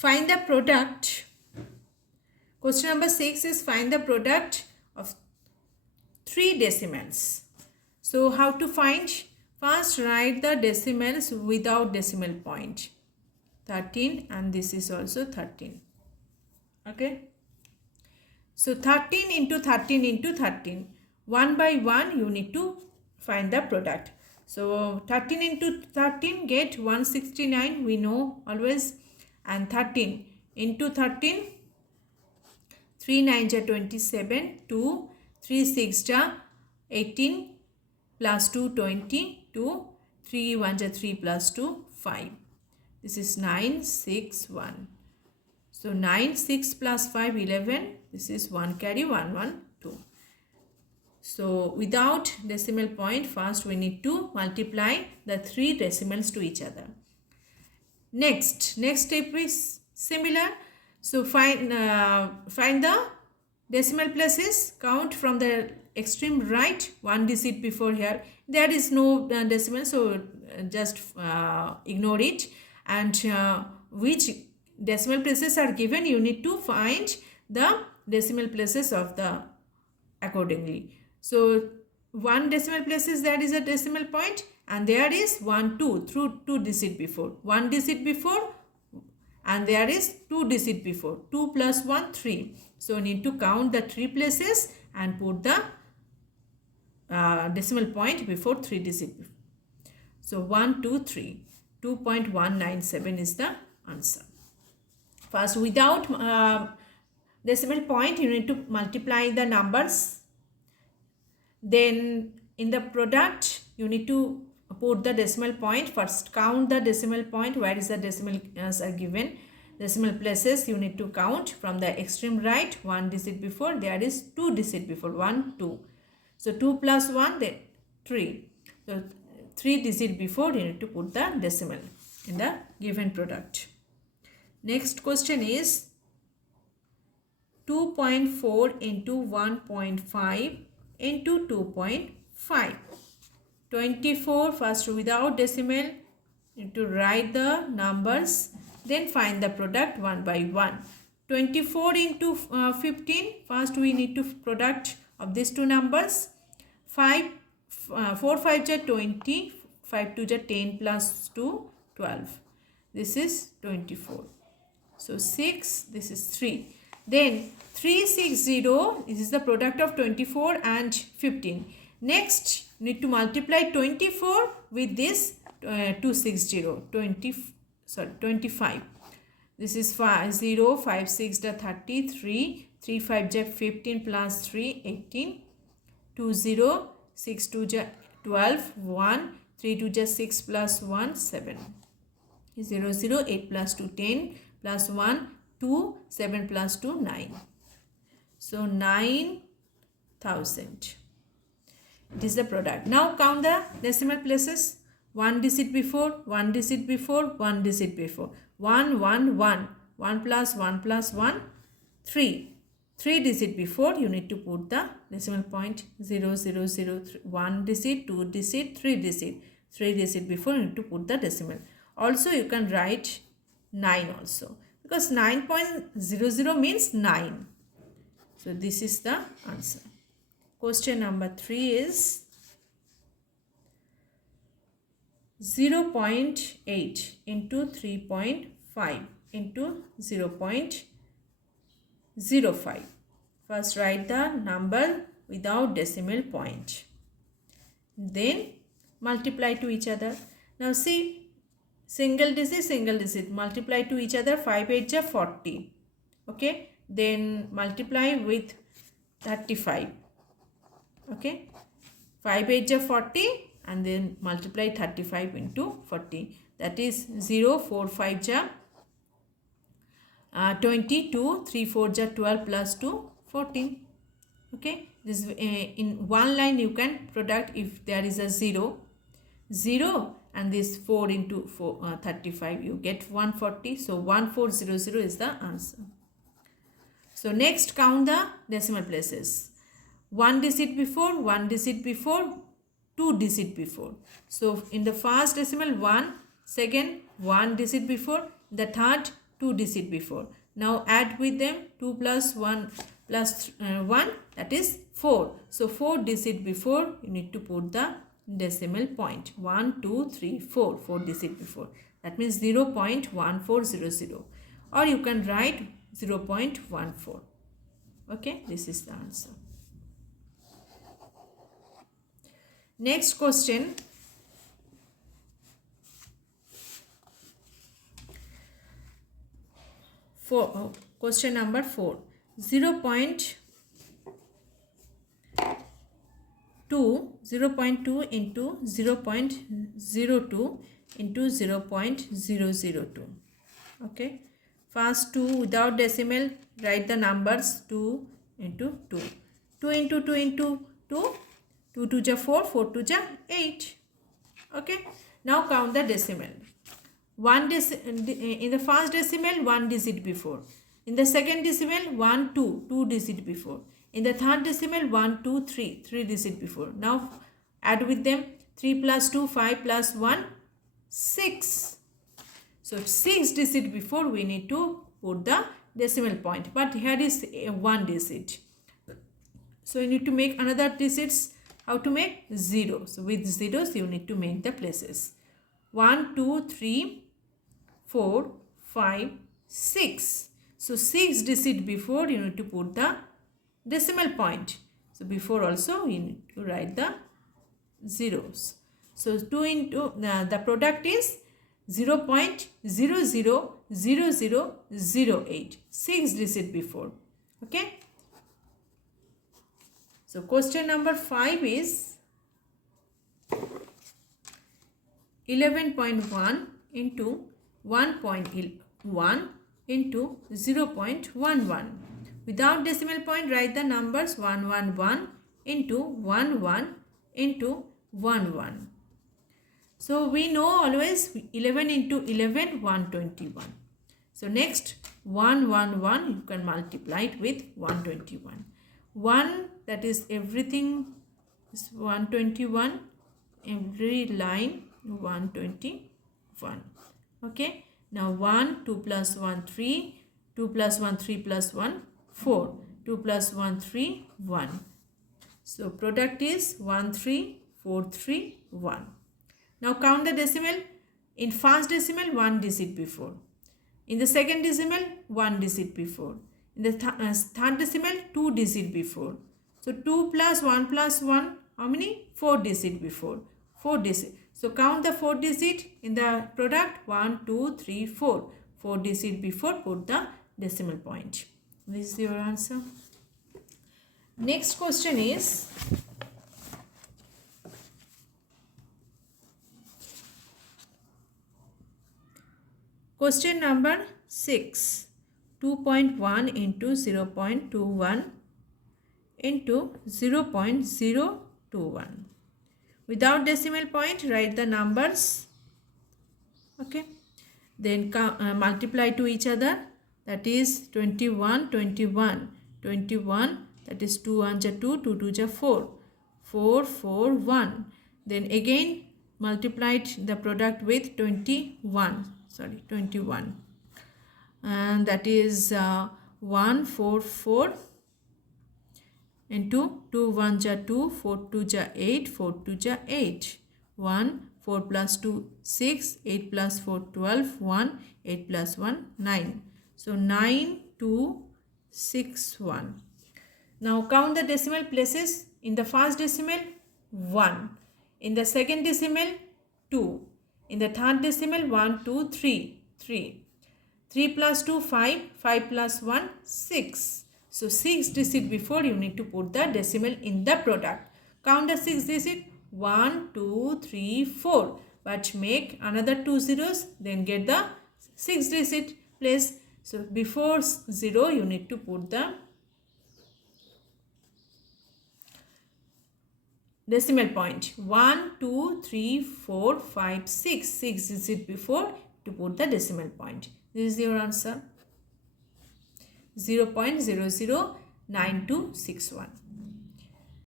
find the product. Question number 6 is find the product of 3 decimals. So how to find? First write the decimals without decimal point. 13 and this is also 13. Okay. So 13 into 13 into 13. One by one you need to find the product. So 13 into 13 get 169, we know always, and 13 into 13, 3 9 ja 27, 2 3 6 ja 18 plus 2 20, 2 3 1 ja 3 plus 2 5. This is 9 6 1. So 9 6 plus 5 11. This is 1 carry 1 1 2. So without decimal point, first we need to multiply the 3 decimals to each other. Next step is similar. So find the decimal places. Count from the extreme right, 1 digit before here. There is no decimal, so just ignore it. And which decimal places are given, you need to find the decimal places of the accordingly. So 1 decimal places, that is a decimal point, and there is 1 2 through 2 digit before, 1 digit before, and there is 2 digit before, 2 plus 1 3. So you need to count the 3 places and put the decimal point before 3 digit. So 1 2 3, 2.197 is the answer. First, without decimal point, you need to multiply the numbers. Then in the product, you need to put the decimal point. First, count the decimal point. Where is the decimals are given? Decimal places you need to count from the extreme right. 1 digit before, there is 2 digit before, 1 2. So 2 plus 1, then 3. So 3 digit before, you need to put the decimal in the given product. Next question is 2.4 into 1.5 into 2.5. 24, first without decimal, you need to write the numbers, then find the product one by one. 24 into 15, first we need to product of these two numbers. 4 5 ja 20, 5 2 ja 10 plus 2 12. This is 24. So 6, this is 3. Then 360, this is the product of 24 and 15. Next, need to multiply 24 with this 260, 25. This is 0, 5 6 da 33, 3 5 ja 15 plus 3, 18, 2 0, 6 2 ja 12, 1, 3 2 ja 6 plus 1, 7. 0 0, 8 plus 2, 10 plus 1, 2, 7 plus 2, 9. So 9,000. It is the product. Now count the decimal places. 1 digit before, 1 digit before, 1 digit before. 1 1 1. 1 plus 1 plus 1, 3. 3 digit before, you need to put the decimal point. 0 0 0, 1 digit, 2 digit, 3 digit. 3 digit before, you need to put the decimal. Also you can write 9 also, because 9.00 means 9. So this is the answer. Question number 3 is 0.8 into 3.5 into 0.05. First write the number without decimal point. Then multiply to each other. Now see, single digit, multiply to each other. 5 8 ja 40. Okay. Then multiply with 35. Okay. 5 8 ja 40 and then multiply 35 into 40. That is 0 4 5 ja 22, 3 4 ja 12 plus 2, 14. Okay. This in one line you can product if there is a 0 and this 4 into 35, you get 140. So 1400 is the answer. So next count the decimal places. 1 digit before, 1 digit before, 2 digit before. So in the first decimal 1, second 1 digit before, the third 2 digit before. Now add with them 2 plus 1 plus 1, that is 4. So 4 digit before you need to put the decimal point. 1, 2, 3, 4. 4 digit before. That means 0.1400. Or you can write 0.14. Okay, this is the answer. Next question. Question number 4. 0.2 into 0.02 into 0.002. Okay. First 2 without decimal, write the numbers 2 into 2. 2 into 2 into 2. 2 to ja 4, 4 to ja 8. Okay. Now count the decimal. In the first decimal, 1 digit before. In the second decimal, 1, 2, 2 digit before. In the third decimal, 1, 2, 3, 3 digit before. Now add with them 3 plus 2, 5 plus 1, 6. So 6 digit before we need to put the decimal point. But here is 1 digit. So you need to make another digits. How to make? 0. So with zeros you need to make the places. 1, 2, 3, 4, 5, 6. So 6 digit before you need to put the decimal point. So before also you need to write the zeros. So 2 into the product is 0.000008. 6 digit before. Okay. So question number 5 is 11.1 into 1.1 into 0.11. Without decimal point, write the numbers 111 into 11 into 11. So we know always 11 into 11, 121. So next 111 you can multiply it with 121. 1, that is everything is 121, every line 121. Okay. Now 1, 2 plus 1, 3, 2 plus 1, 3 plus 1, 4, 2 plus 1, 3, 1. So product is 13431. Now count the decimal. In first decimal, 1 digit before. In the second decimal, 1 digit before. In the third decimal, 2 digit before. So 2 plus 1 plus 1, how many? 4 digit before. 4 digit. So count the 4 digit in the product. 1, 2, 3, 4. 4 digit before, put the decimal point. This is your answer. Next question is question number 6. 2.1 into 0.21 into 0.021. Without decimal point, write the numbers. Okay. Then multiply to each other. That is 21, 21, 21. That is 2 1 ja 2, 2 2 ja 4, 4 4 1. Then again multiplied the product with 21. Sorry, 21. And that is 1 4 4 into 2 1 ja 2, 4 2 ja 8, 4 2 ja 8. 1 4 plus 2 6, 8 plus 4 12, 1 8 plus 1 9. So 9 2 6 1. Now count the decimal places. In the first decimal 1. In the second decimal 2. In the third decimal 1 2 3 3. 3 plus 2 5, 5 plus 1 6. So 6 digit before you need to put the decimal in the product. Count the 6 digit 1 2 3 4. But make another 2 zeros, then get the 6 digit place. So before 0 you need to put the decimal point. 1 2 3 4 5 6. 6 digit before to put the decimal point. This is your answer. 0.009261.